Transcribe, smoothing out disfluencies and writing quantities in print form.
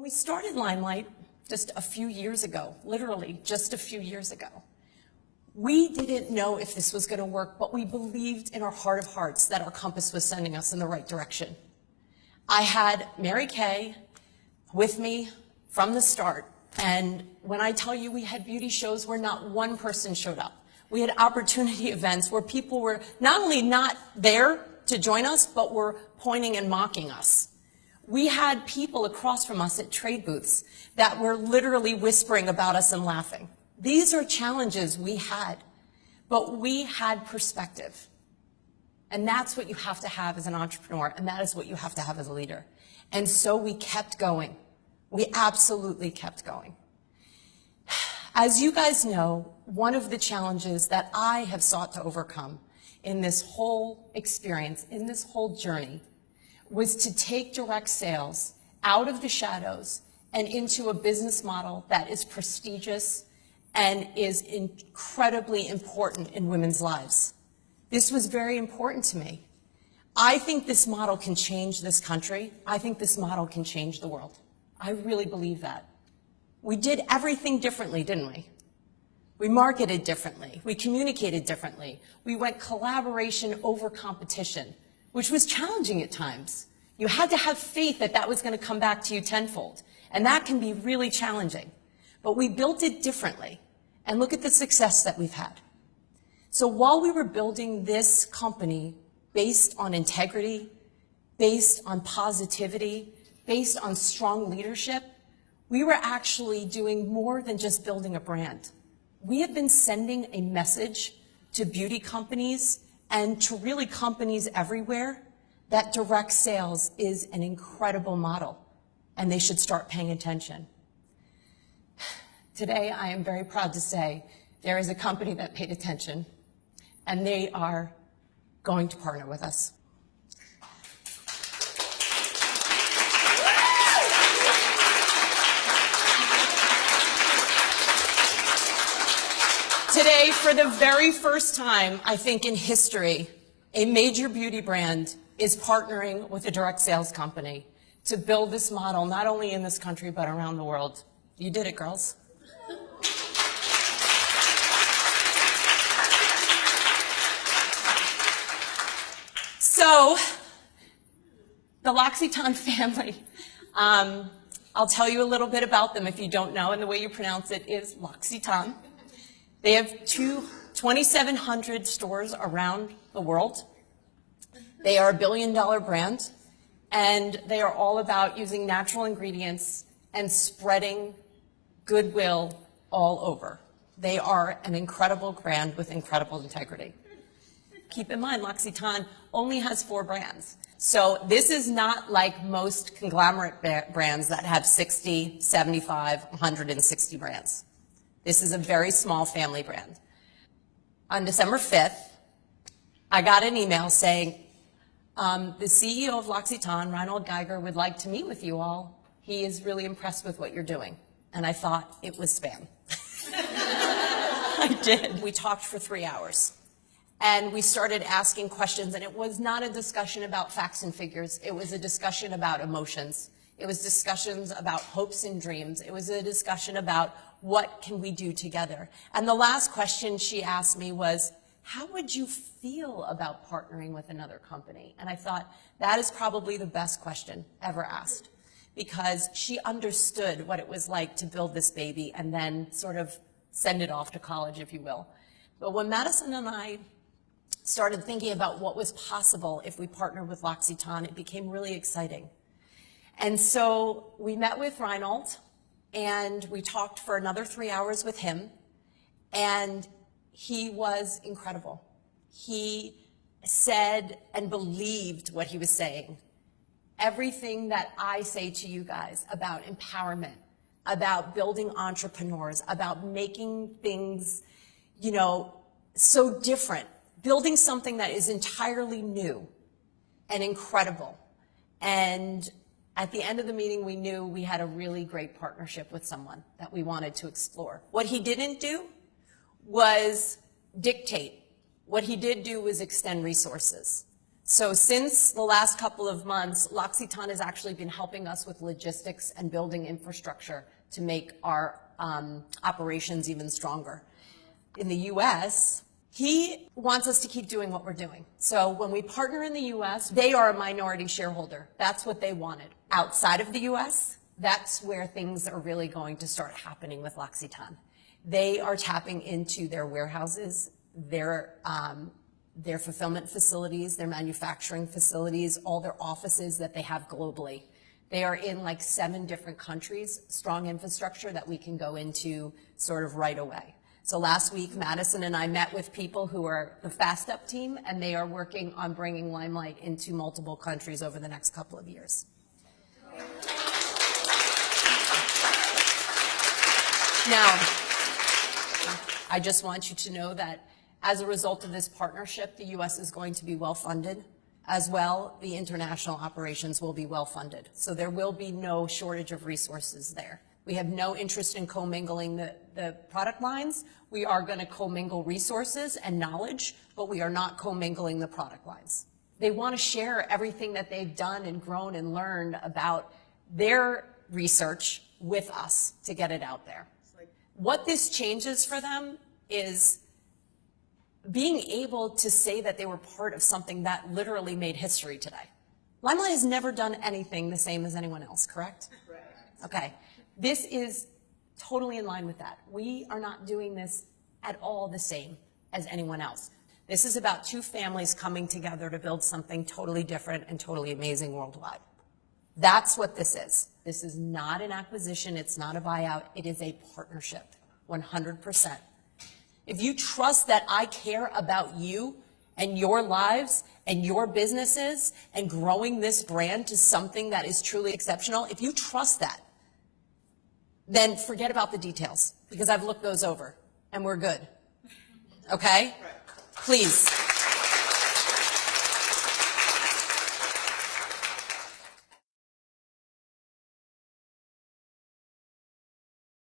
When we started Limelight just a few years ago, literally just a few years ago, we didn't know if this was going to work, but we believed in our heart of hearts that our compass was sending us in the right direction. I had Mary Kay with me from the start, and when I tell you we had beauty shows where not one person showed up, we had opportunity events where people were not only not there to join us, but were pointing and mocking us. We had people across from us at trade booths that were literally whispering about us and laughing. These are challenges we had, but we had perspective. And that's what you have to have as an entrepreneur, and that is what you have to have as a leader. And so we kept going. We absolutely kept going. As you guys know, one of the challenges that I have sought to overcome in this whole experience, in this whole journey, was to take direct sales out of the shadows and into a business model that is prestigious and is incredibly important in women's lives. This was very important to me. I think this model can change this country. I think this model can change the world. I really believe that. We did everything differently, didn't we? We marketed differently. We communicated differently. We went collaboration over competition, which was challenging at times. You had to have faith that that was going to come back to you tenfold, and that can be really challenging. But we built it differently, and look at the success that we've had. So while we were building this company based on integrity, based on positivity, based on strong leadership, we were actually doing more than just building a brand. We have been sending a message to beauty companies and to really companies everywhere that direct sales is an incredible model, and they should start paying attention. Today, I am very proud to say there is a company that paid attention, and they are going to partner with us. Today, for the very first time, I think in history, a major beauty brand is partnering with a direct sales company to build this model, not only in this country, but around the world. You did it, girls. So, the L'Occitane family, I'll tell you a little bit about them if you don't know, and the way you pronounce it is L'Occitane. They have 2,700 stores around the world. They are a billion-dollar brand, and they are all about using natural ingredients and spreading goodwill all over. They are an incredible brand with incredible integrity. Keep in mind, L'Occitane only has 4 brands. So this is not like most conglomerate brands that have 60, 75, 160 brands. This is a very small family brand. On December 5th, I got an email saying, the CEO of L'Occitane, Reinhold Geiger, would like to meet with you all. He is really impressed with what you're doing. And I thought it was spam. I did. We talked for 3 hours. And we started asking questions, and it was not a discussion about facts and figures. It was a discussion about emotions. It was discussions about hopes and dreams. It was a discussion about what can we do together. And the last question she asked me was, how would you feel about partnering with another company? And I thought, that is probably the best question ever asked, because she understood what it was like to build this baby and then sort of send it off to college, if you will. But when Madison and I started thinking about what was possible if we partnered with L'Occitane, it became really exciting. And so we met with Reinhold, and we talked for another 3 hours with him, and he was incredible. He said and believed what he was saying. Everything that I say to you guys about empowerment, about building entrepreneurs, about making things, you know, so different, building something that is entirely new and incredible. And at the end of the meeting, we knew we had a really great partnership with someone that we wanted to explore. What he didn't do was dictate. What he did do was extend resources. So since the last couple of months, L'Occitane has actually been helping us with logistics and building infrastructure to make our operations even stronger. In the US, he wants us to keep doing what we're doing. So when we partner in the US, they are a minority shareholder. That's what they wanted. Outside of the US, that's where things are really going to start happening with L'Occitane. They are tapping into their warehouses, their fulfillment facilities, their manufacturing facilities, all their offices that they have globally. They are in like 7 different countries, strong infrastructure that we can go into sort of right away. So last week, Madison and I met with people who are the Fast Up team, and they are working on bringing Limelight into multiple countries over the next couple of years. Now, I just want you to know that as a result of this partnership, the U.S. is going to be well funded. As well, the international operations will be well funded. So there will be no shortage of resources there. We have no interest in commingling the product lines. We are going to commingle resources and knowledge, but we are not commingling the product lines. They want to share everything that they've done and grown and learned about their research with us to get it out there. What this changes for them is being able to say that they were part of something that literally made history today. Limelight has never done anything the same as anyone else, correct? Correct. Okay. This is totally in line with that. We are not doing this at all the same as anyone else. This is about 2 families coming together to build something totally different and totally amazing worldwide. That's what this is. This is not an acquisition. It's not a buyout. It is a partnership, 100%. If you trust that I care about you and your lives and your businesses and growing this brand to something that is truly exceptional, if you trust that, then forget about the details, because I've looked those over and we're good. Okay? Please.